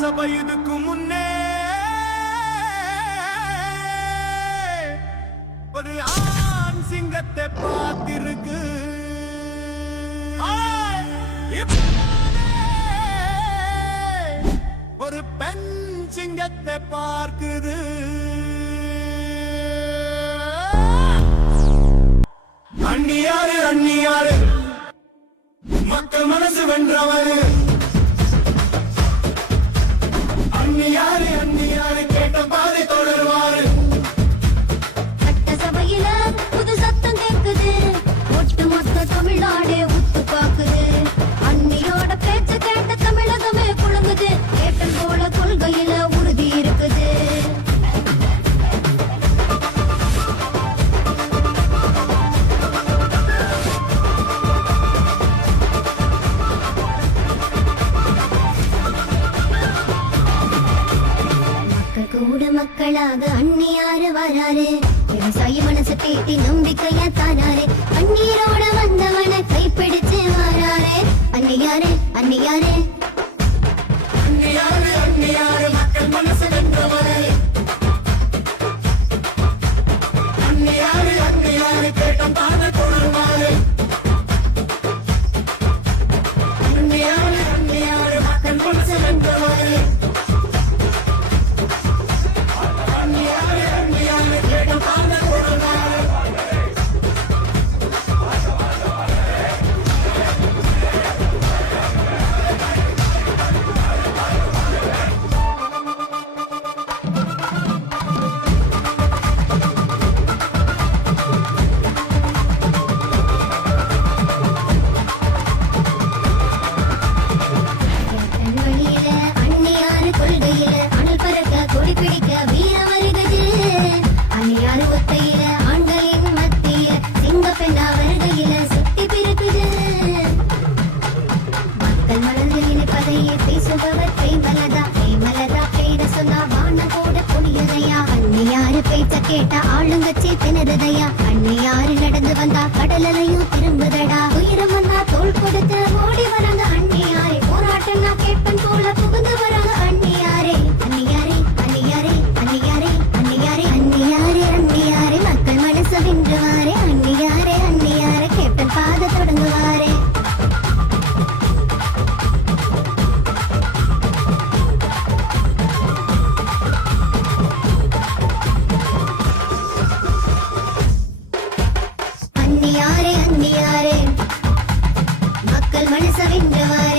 சபை இதுக்கு முன்னே ஒரு ஆண் சிங்கத்தை பார்த்திருக்கு. ஒரு பெண் சிங்கத்தை பார்க்குது. அண்ணியாரு அண்ணியாரு மக்கள் மனசு வென்றவரு. அண்ணியாரு அண்ணியாரு கேட்ட பாதை தொடர்வாரு. சட்டசபையில புது சத்தம் கேக்குது. ஒட்டு மொத்த தமிழ்நாடே உத்து பாக்குது. அண்ணியோட பேச்ச கேட்ட தமிழகமே குழுங்குது. கேட்டன் போல கொள்கையில உறுதி இருக்குது. கூட மக்களாக அண்ணியாரு வராரு. விவசாயி மனசு பேட்டி நம்பிக்கையா தாராரு. அந்நீரோட வந்தவனை கைப்பிடிச்சு வராரு. அண்ணியாரு அண்ணியாரு அண்ணியாரு அண்ணியாரு மக்கள் மனசு வென்றவரு. அண்ணியாரு அண்ணியாரு கேட்ட பாதை தொடர்வாரு. அண்ணியாரு அண்ணியாரு மக்கள் மனசு வென்றவரு. கேட்டா ஆளுங்கச்சி திணறுதையா. அண்ணியாரு நடந்து வந்தா கடலையும் திரும்புதடா. உயிரம் வந்தா தோல் கொடுத்து ஓடி வராங்க அண்ணியாரே. போராட்டம்னா கேட்பன் போல புகுந்து வராங்க அண்ணியாரே. அண்ணியாரே அண்ணியாரே அண்ணியாரே அண்ணியாரே அண்ணியாரே அண்ணியாரே மக்கள் மனசு வென்றுவாரே. அண்ணியாரே அண்ணியாரே கேட்பன் பாத தொடங்குவாரே. அண்ணியாரே அண்ணியாரே மக்கள் மனச வென்றவாரே.